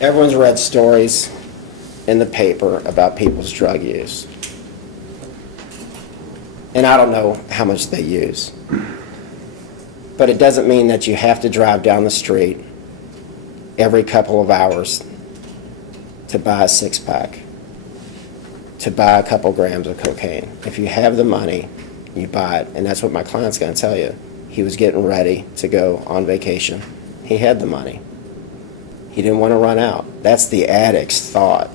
Everyone's read stories in the paper about people's drug use. And I don't know how much they use. But it doesn't mean that you have to drive down the street every couple of hours to buy a six-pack, to buy a couple grams of cocaine. If you have the money, you buy it. And that's what my client's going to tell you. He was getting ready to go on vacation. He had the money. He didn't want to run out. That's the addict's thought.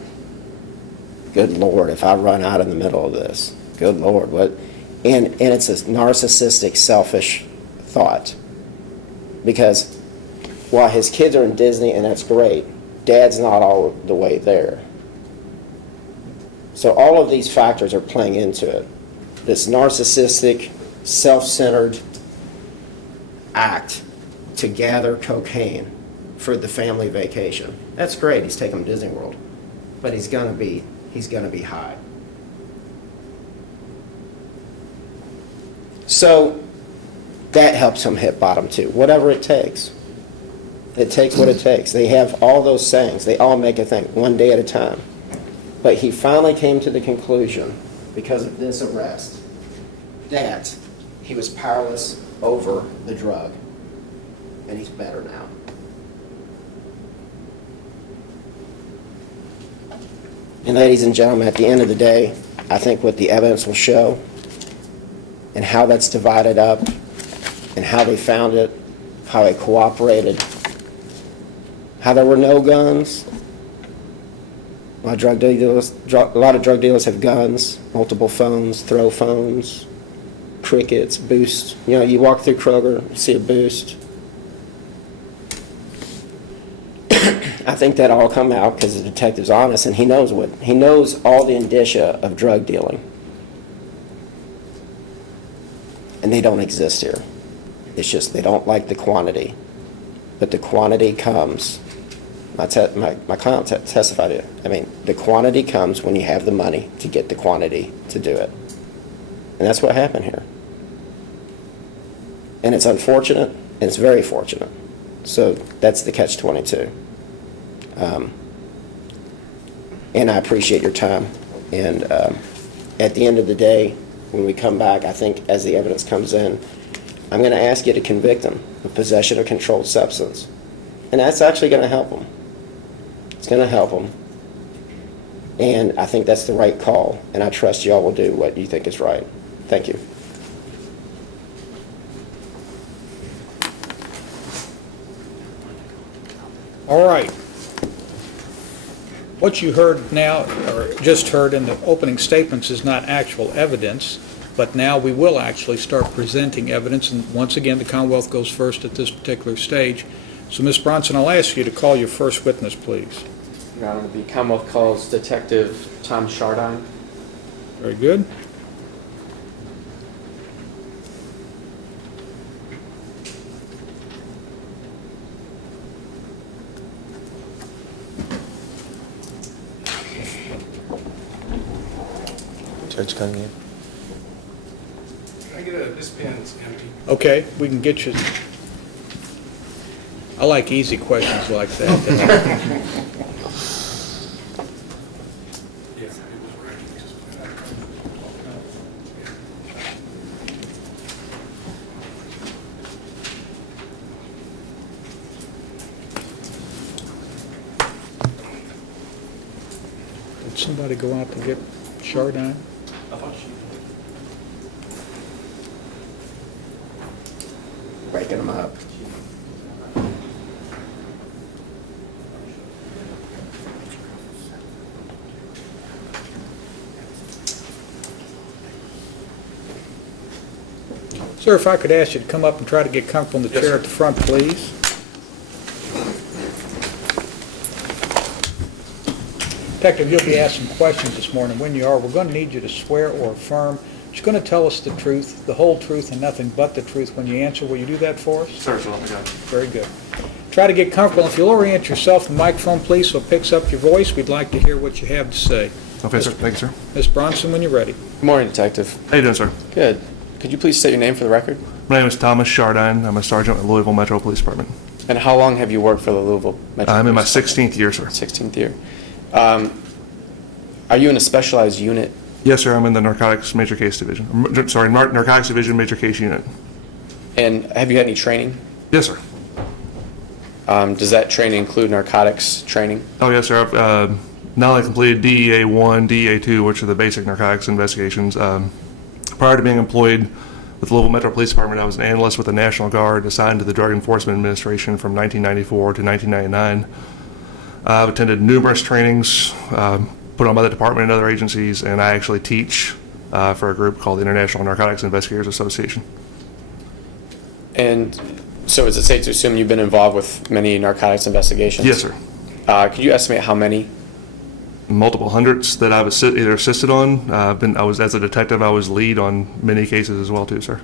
Good Lord, if I run out in the middle of this, good Lord, what? And it's a narcissistic, selfish thought. Because while his kids are in Disney, and that's great, Dad's not all the way there. So all of these factors are playing into it. This narcissistic, self-centered act to gather cocaine for the family vacation. That's great. He's taking them to Disney World, but he's gonna be high. So that helps him hit bottom too. Whatever it takes. It takes what it takes. They have all those sayings. They all make a thing, one day at a time. But he finally came to the conclusion, because of this arrest, that he was powerless over the drug. And he's better now. And ladies and gentlemen, at the end of the day, I think what the evidence will show and how that's divided up and how they found it, how they cooperated, how there were no guns. A lot of drug dealers have guns, multiple phones, throw phones, crickets, boost. You know, you walk through Kroger, you see a boost. I think that all come out because the detective's honest and he knows all the indicia of drug dealing. And they don't exist here. It's just they don't like the quantity. But the quantity comes. My client testified to it. I mean, the quantity comes when you have the money to get the quantity to do it. And that's what happened here. And it's unfortunate, and it's very fortunate. So that's the catch-22. And I appreciate your time. And at the end of the day, when we come back, I think as the evidence comes in, I'm going to ask you to convict him of possession of controlled substance. And that's actually going to help him. It's going to help him. And I think that's the right call. And I trust y'all will do what you think is right. Thank you. All right. What you heard now, or just heard in the opening statements, is not actual evidence, but now we will actually start presenting evidence, and once again, the Commonwealth goes first at this particular stage. So, Ms. Bronson, I'll ask you to call your first witness, please. Your Honor, the Commonwealth calls Detective Tom Chardon. Very good. Judge Cunningham. Can I get this pen's empty? Okay, we can get you. I like easy questions like that. Yeah, it was ready. Did somebody go out to get Chardon? I thought she did. Breaking them up. Sir, if I could ask you to come up and try to get comfortable in the chair at the front, please. Detective, you'll be asked some questions this morning. When you are, we're going to need you to swear or affirm. You're going to tell us the truth, the whole truth, and nothing but the truth when you answer. Will you do that for us? Sir, so let me go. Very good. Try to get comfortable. If you'll orient yourself to the microphone, please, so it picks up your voice. We'd like to hear what you have to say. Okay, sir. Thank you, sir. Ms. Bronson, when you're ready. Good morning, Detective. How you doing, sir? Good. Could you please state your name for the record? My name is Thomas Chardon. I'm a sergeant at Louisville Metro Police Department. And how long have you worked for the Louisville Metro I'm in my Police Department? 16th year, sir. 16th year. Are you in a specialized unit? Yes, sir, I'm in the Narcotics Major Case Division. Sorry, Narcotics Division Major Case Unit. And have you had any training? Yes, sir. Does that training include narcotics training? Oh, yes, sir. I've not only completed DEA 1, DEA 2, which are the basic narcotics investigations. Prior to being employed with the Louisville Metro Police Department, I was an analyst with the National Guard assigned to the Drug Enforcement Administration from 1994 to 1999. I've attended numerous trainings put on by the department and other agencies, and I actually teach for a group called the International Narcotics Investigators Association. And so is it safe to assume you've been involved with many narcotics investigations? Yes, sir. Could you estimate how many? Multiple hundreds that I've either assisted on. As a detective, I was lead on many cases as well, too, sir.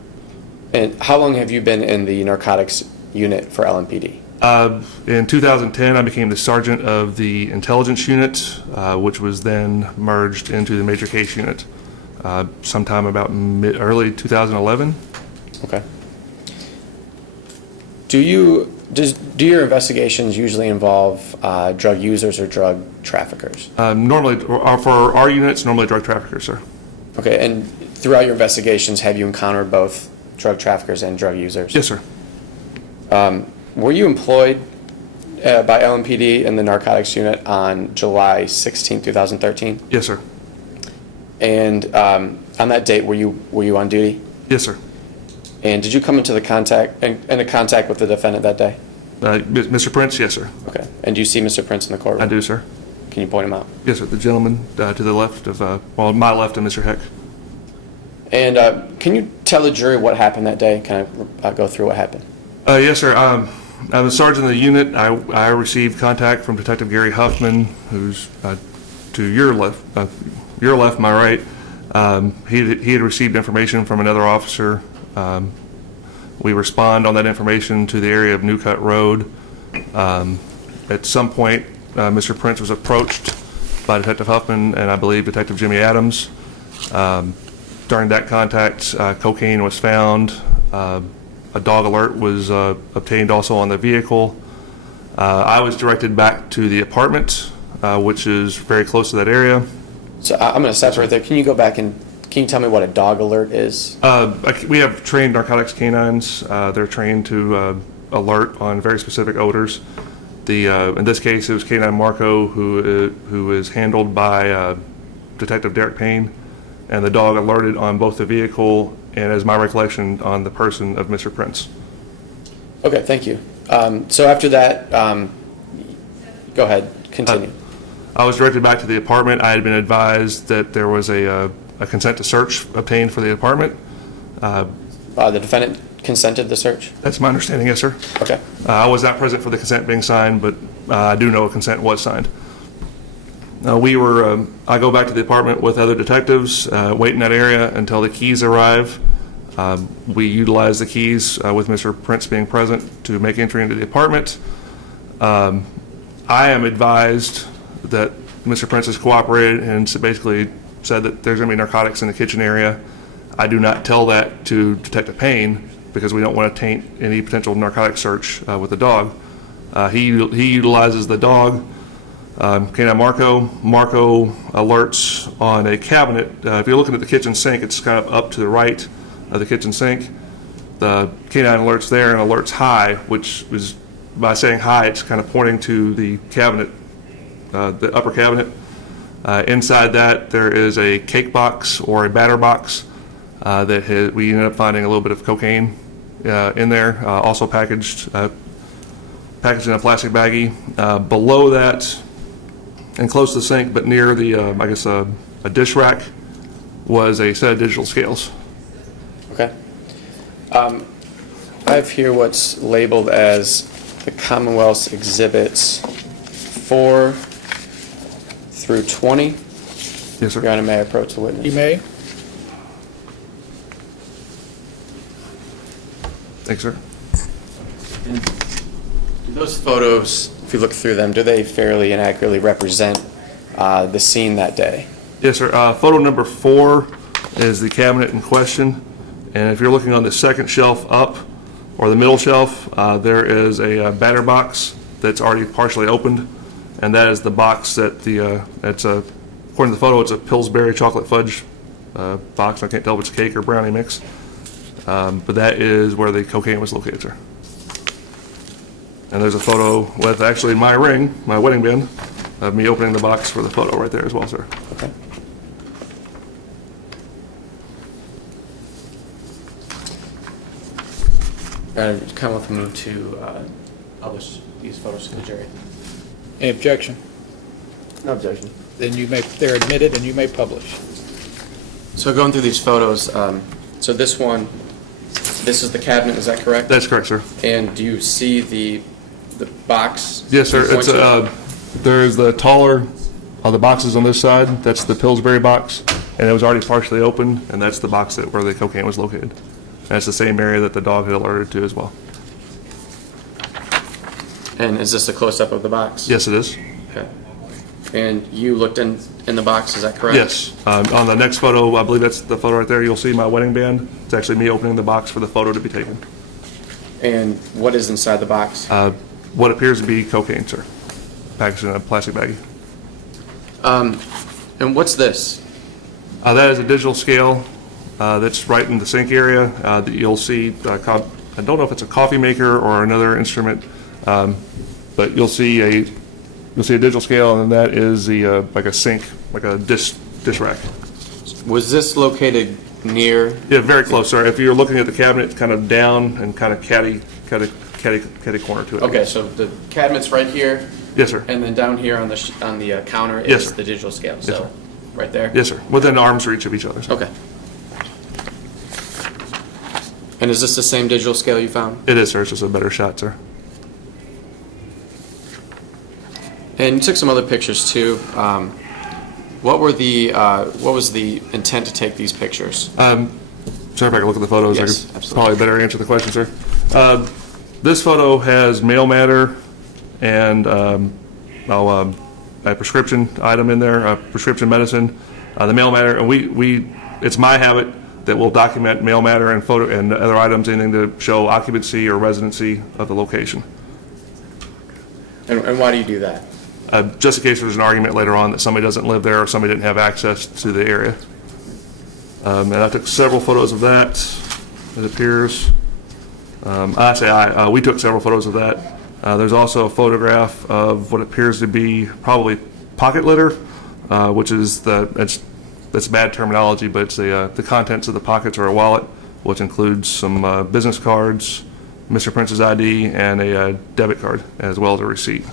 And how long have you been in the narcotics unit for LMPD? In 2010, I became the sergeant of the intelligence unit, which was then merged into the major case unit sometime about early 2011. Okay. Do your investigations usually involve drug users or drug traffickers? Normally, for our units, normally drug traffickers, sir. Okay, and throughout your investigations, have you encountered both drug traffickers and drug users? Yes, sir. Were you employed by LMPD in the narcotics unit on July 16, 2013? Yes, sir. And on that date, were you on duty? Yes, sir. And did you come into contact with the defendant that day? Mr. Prince, yes, sir. Okay. And do you see Mr. Prince in the courtroom? I do, sir. Can you point him out? Yes, sir. The gentleman to the left of, my left of Mr. Heck. And can you tell the jury what happened that day? Kind of go through what happened? Yes, sir. I'm a sergeant of the unit. I received contact from Detective Gary Huffman, who's to your left, my right. He had received information from another officer. We respond on that information to the area of New Cut Road. At some point, Mr. Prince was approached by Detective Huffman and I believe Detective Jimmy Adams. During that contact, cocaine was found. A dog alert was obtained also on the vehicle. I was directed back to the apartment, which is very close to that area. So I'm going to stop right there. Can you go back and can you tell me what a dog alert is? We have trained narcotics canines. They're trained to alert on very specific odors. In this case, it was Canine Marco, who is handled by Detective Derek Payne, and the dog alerted on both the vehicle and, as my recollection, on the person of Mr. Prince. Okay, thank you. So after that, go ahead, continue. I was directed back to the apartment. I had been advised that there was a consent to search obtained for the apartment. The defendant consented to the search? That's my understanding, yes, sir. Okay. I was not present for the consent being signed, but I do know a consent was signed. I go back to the apartment with other detectives, wait in that area until the keys arrive. We utilize the keys with Mr. Prince being present to make entry into the apartment. I am advised that Mr. Prince has cooperated and basically said that there's going to be narcotics in the kitchen area. I do not tell that to Detective Payne because we don't want to taint any potential narcotic search with the dog. He utilizes the dog. Canine Marco alerts on a cabinet. If you're looking at the kitchen sink, it's kind of up to the right of the kitchen sink. The canine alerts there and alerts high, which is, by saying high, it's kind of pointing to the cabinet, the upper cabinet. Inside that, there is a cake box or a batter box that we ended up finding a little bit of cocaine in there, also packaged in a plastic baggie. Below that, and close to the sink, but near the, a dish rack, was a set of digital scales. Okay. I have here what's labeled as the Commonwealth's Exhibits 4 through 20. Yes, sir. Your Honor, may I approach the witness? You may. Thanks, sir. Those photos, if you look through them, do they fairly and accurately represent the scene that day? Yes, sir. Photo number 4 is the cabinet in question. And if you're looking on the second shelf up, or the middle shelf, there is a batter box that's already partially opened, and that is the box that it's according to the photo, it's a Pillsbury chocolate fudge box. I can't tell if it's cake or brownie mix, but that is where the cocaine was located, sir. And there's a photo with actually my ring, my wedding band, of me opening the box for the photo right there as well, sir. Okay. Commonwealth move to publish these photos to the jury. Any objection? No objection. Then they're admitted and you may publish. So going through these photos, so this one, this is the cabinet, is that correct? That's correct, sir. And do you see the box? Yes, sir. It's there's the taller, the boxes on this side. That's the Pillsbury box, and it was already partially open, and that's the box where the cocaine was located. And it's the same area that the dog had alerted to as well. And is this a close-up of the box? Yes, it is. Okay. And you looked in the box, is that correct? Yes. On the next photo, I believe that's the photo right there. You'll see my wedding band. It's actually me opening the box for the photo to be taken. And what is inside the box? What appears to be cocaine, sir, packaged in a plastic baggie. And what's this? That is a digital scale that's right in the sink area that you'll see. I don't know if it's a coffee maker or another instrument, but you'll see a digital scale, and that is the like a sink, like a dish rack. Was this located near? Yeah, very close, sir. If you're looking at the cabinet, it's kind of down and kind of catty corner to it. Okay, so the cabinet's right here. Yes, sir. And then down here on the counter Yes, is sir. the digital scale. Yes, So sir. right there. Yes, sir. Within arm's reach of each other, sir. Okay. And is this the same digital scale you found? It is, sir. It's just a better shot, sir. And you took some other pictures too. What was the intent to take these pictures? Sir, if I can look at the photos, Yes, I could absolutely. probably better answer the question, sir. This photo has mail matter and a prescription item in there, prescription medicine. The mail matter, and it's my habit that we'll document mail matter and photo and other items, anything to show occupancy or residency of the location. And why do you do that? Just in case there's an argument later on that somebody doesn't live there or somebody didn't have access to the area. And I took several photos of that, it appears. We took several photos of that. There's also a photograph of what appears to be probably pocket litter, which is that's bad terminology, but it's the contents of the pockets are a wallet, which includes some business cards, Mr. Prince's ID, and a debit card, as well as a receipt.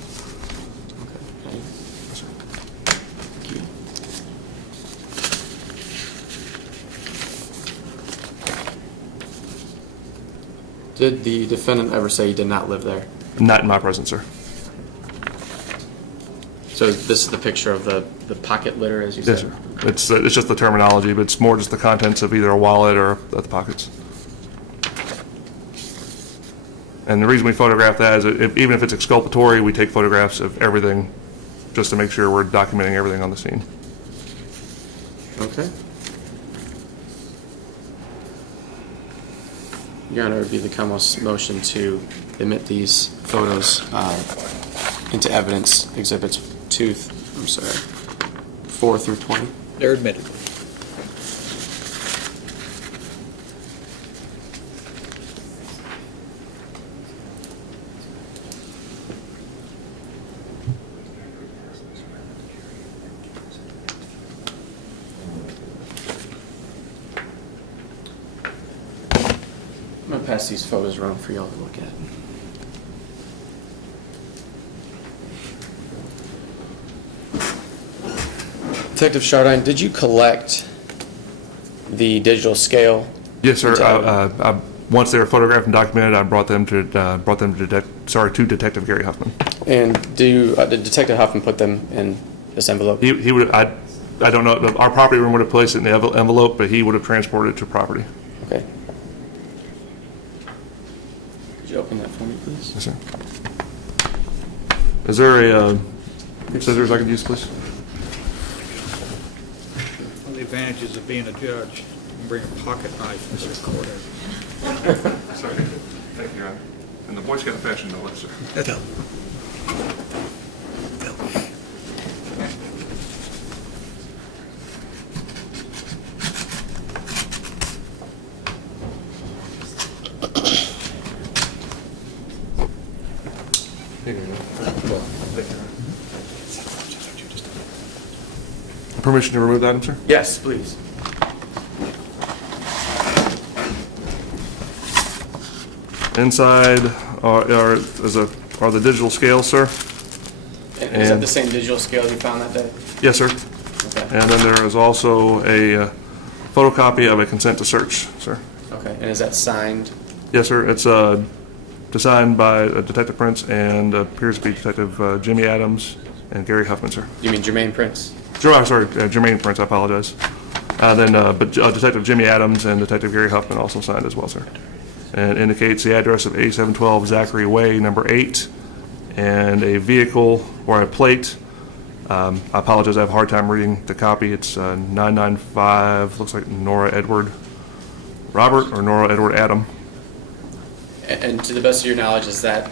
Did the defendant ever say he did not live there? Not in my presence, sir. So this is the picture of the pocket litter, as you Yes, said? sir. It's just the terminology, but it's more just the contents of either a wallet or the pockets. And the reason we photograph that is even if it's exculpatory, we take photographs of everything just to make sure we're documenting everything on the scene. Okay. Your Honor, it would be the Commonwealth's motion to admit these photos into evidence, exhibits 4 through 20. They're admitted. I'm going to pass these photos around for y'all to look at. Detective Chardine, did you collect the digital scale? Yes, sir. into- Once they were photographed and documented, I brought them to Detective Gary Huffman. And did Detective Huffman put them in this envelope? He would. I don't know. Our property room would have placed it in the envelope, but he would have transported it to property. Okay. Could you open that for me, please? Yes, sir. Is there a scissors I could use, please? One of the advantages of being a judge, you can bring a pocket knife and record it. Sorry. Thank you, Your Honor. And the Boy Scout fashion, no less, sir. Permission to remove the item, sir? Yes, please. Inside are the digital scales, sir? And is that the same digital scale you found that day? Yes, sir. Okay. And then there is also a photocopy of a consent to search, sir. Okay, and is that signed? Yes, sir. It's designed by Detective Prince and appears to be Detective Jimmy Adams and Gary Huffman, sir. You mean Jermaine Prince? Jermaine Prince, I apologize. But Detective Jimmy Adams and Detective Gary Huffman also signed as well, sir. And indicates the address of 8712 Zachary Way, number 8, and a vehicle or a plate. I apologize, I have a hard time reading the copy. It's 995, looks like Nora Edward Robert or Nora Edward Adam. And to the best of your knowledge, is that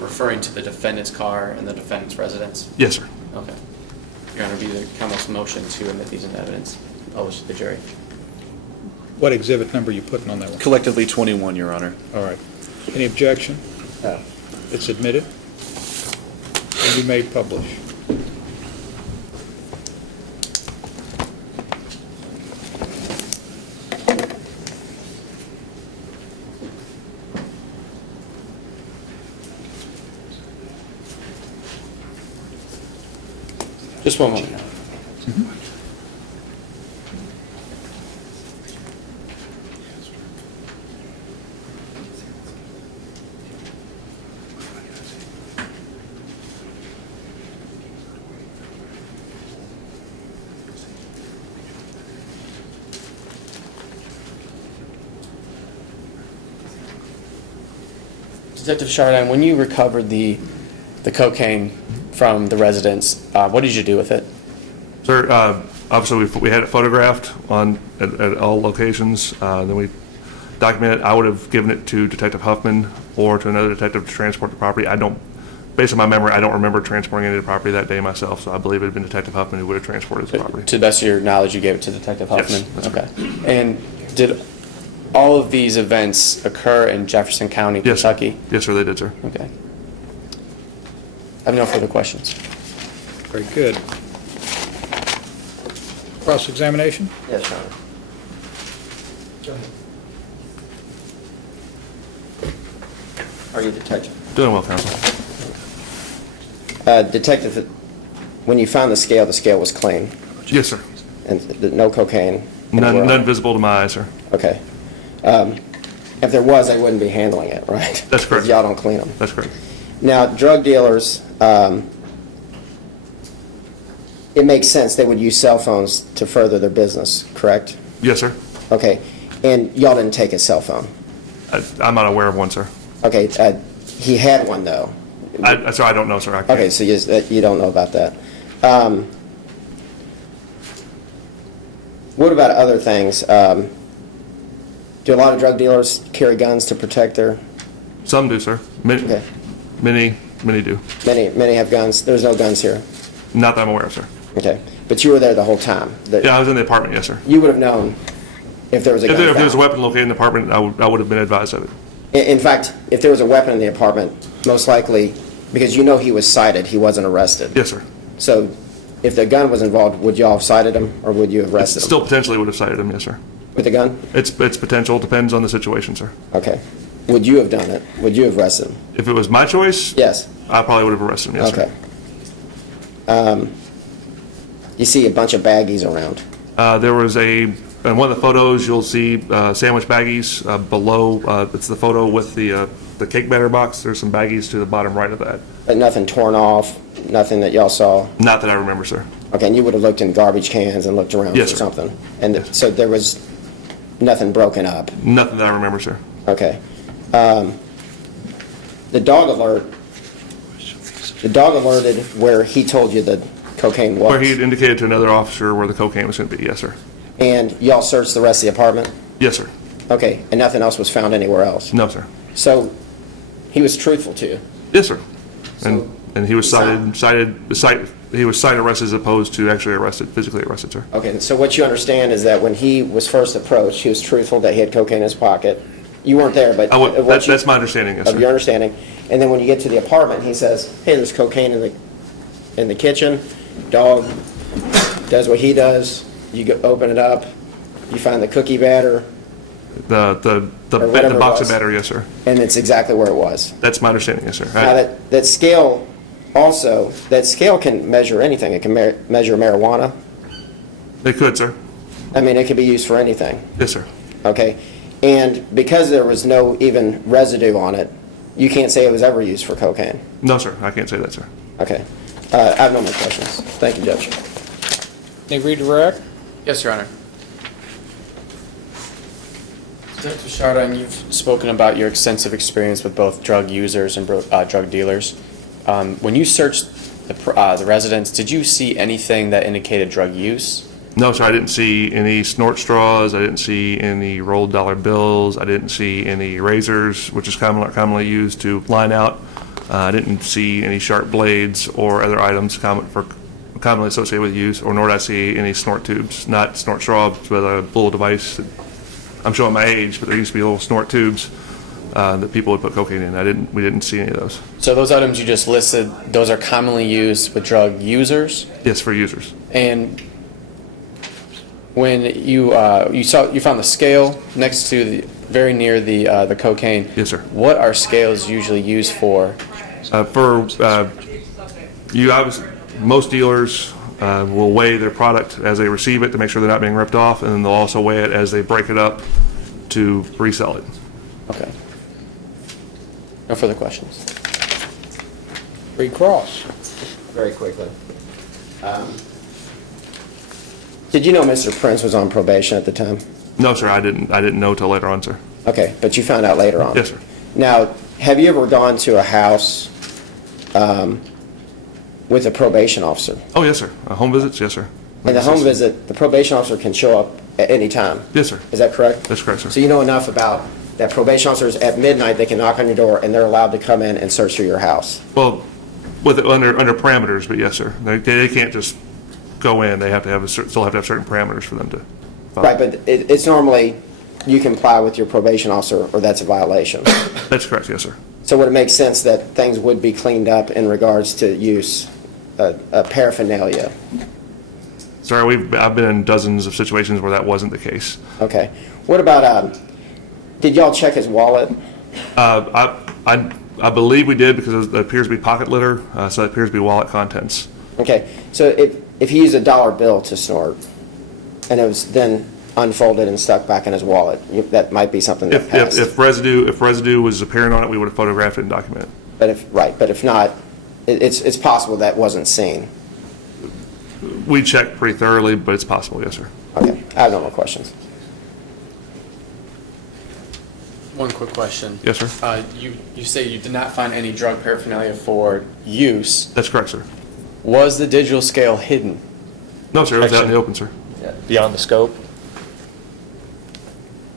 referring to the defendant's car and the defendant's residence? Yes, sir. Okay. Your Honor, be the Commonwealth's motion to admit these into evidence, published to the jury. What exhibit number are you putting on that one? Collectively 21, Your Honor. All right. Any objection? No. It's admitted and be made public. Just one moment. Detective Chardin, when you recovered the cocaine from the residence, what did you do with it? Sir, obviously we had it photographed at all locations. Then we documented. I would have given it to Detective Huffman or to another detective to transport the property. Based on my memory, I don't remember transporting any of the property that day myself, so I believe it had been Detective Huffman who would have transported the property. To the best of your knowledge, you gave it to Detective Yes, Huffman? that's Okay. And did all of these events occur in Jefferson County, Yes, Kentucky? Yes, sir, they did, sir. Okay. I have no further questions. Very good. Cross-examination? Yes, Your Honor. Go ahead. Are you detective? Doing well, counsel. Detective, when you found the scale was clean, Yes, sir. and no cocaine? anywhere on None it? visible to my eyes, sir. Okay. If there was, they wouldn't be handling it, right? That's correct. 'Cause y'all don't clean them. That's correct. Now, drug dealers, it makes sense they would use cell phones to further their business, correct? Yes, sir. Okay. And y'all didn't take his cell phone? I'm not aware of one, sir. Okay. He had one, though. Sir, I don't know, sir. I can't. Okay, so you don't know about that. What about other things? Do a lot of drug dealers carry guns to protect their... Some do, sir. Okay. Many do. Many have guns. There's no guns here. Not that I'm aware of, sir. Okay. But you were there the whole time. Yeah, I was in the apartment, yes, sir. You would have known if there was a gun If there was a found. weapon located in the apartment, I would have been advised of it. In fact, if there was a weapon in the apartment, most likely, because you know he was cited, he wasn't arrested. Yes, sir. So if the gun was involved, would you all have cited him, or would you have arrested him? Still potentially would have cited him, yes, sir. With the gun? It's potential, depends on the situation, sir. Okay. Would you have done it? Would you have arrested him? If it was my choice, Yes. I probably would have arrested him, yes, sir. Okay. You see a bunch of baggies around. There was in one of the photos, you'll see sandwich baggies below. It's the photo with the cake batter box. There's some baggies to the bottom right of that. But nothing torn off, nothing that y'all saw? Not that I remember, sir. Okay, and you would have looked in garbage cans and looked around Yes, for sir. something? And Yes. so there was nothing broken up? Nothing that I remember, sir. Okay. The dog alerted where he told you the cocaine was? Where he had indicated to another officer where the cocaine was going to be, yes, sir. And y'all searched the rest of the apartment? Yes, sir. Okay, and nothing else was found anywhere else? No, sir. So he was truthful to you? Yes, sir. So- And he was So- he was cited arrested as opposed to actually arrested, physically arrested, sir. Okay, so what you understand is that when he was first approached, he was truthful that he had cocaine in his pocket. You weren't there, but... That's my understanding, yes, Of sir. your understanding. And then when you get to the apartment, he says, hey, there's cocaine in the kitchen. Dog does what he does. You go open it up. You find the cookie batter, The whatever it box of was. battery, yes, sir. and it's exactly where it was. That's my understanding, yes, sir. Now, that scale also, that scale can measure anything. It can measure marijuana. It could, sir. I mean, it can be used for anything. Yes, sir. Okay? And because there was no even residue on it, you can't say it was ever used for cocaine. No, sir. I can't say that, sir. Okay. I have no more questions. Thank you, Judge. May redirect? Yes, Your Honor. Detective Chardon, you've spoken about your extensive experience with both drug users and drug dealers. When you searched the residence, did you see anything that indicated drug use? No, sir. I didn't see any snort straws. I didn't see any rolled dollar bills. I didn't see any razors, which is commonly used to line out. I didn't see any sharp blades or other items commonly associated with use, or nor did I see any snort tubes. Not snort straws, but a little device. I'm showing my age, but there used to be little snort tubes that people would put cocaine in. We didn't see any of those. So those items you just listed, those are commonly used with drug users? Yes, for users. And when you found the scale next to very near the cocaine. Yes, sir. What are scales usually used for? Most dealers will weigh their product as they receive it to make sure they're not being ripped off, and then they'll also weigh it as they break it up to resell it. Okay. No further questions. Recross. Very quickly. Did you know Mr. Prince was on probation at the time? No, sir, I didn't know till later on, sir. Okay, but you found out later on? Yes, sir. Now, have you ever gone to a house with a probation officer? Oh, yes, sir. Home visits, yes, sir. And the home visit, the probation officer can show up at any time? Yes, sir. Is that correct? That's correct, sir. So you know enough about that probation officers at midnight, they can knock on your door and they're allowed to come in and search through your house? Well, under parameters, but yes, sir. They can't just go in. They have to have still have to have certain parameters for them to follow. Right, but it's normally you comply with your probation officer or that's a violation. That's correct, yes, sir. So would it make sense that things would be cleaned up in regards to use paraphernalia? Sorry, I've been in dozens of situations where that wasn't the case. Okay. What about, did y'all check his wallet? I believe we did because it appears to be pocket litter, so it appears to be wallet contents. Okay, so if he used a dollar bill to snort and it was then unfolded and stuck back in his wallet, that might be something that passed. If residue was apparent on it, we would have photographed it and documented it. But if not, it's possible that wasn't seen. We checked pretty thoroughly, but it's possible, yes, sir. Okay, I have no more questions. One quick question. Yes, sir. You say you did not find any drug paraphernalia for use. That's correct, sir. Was the digital scale hidden? No, sir, it was out in the open, sir. Beyond the scope?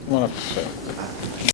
Want to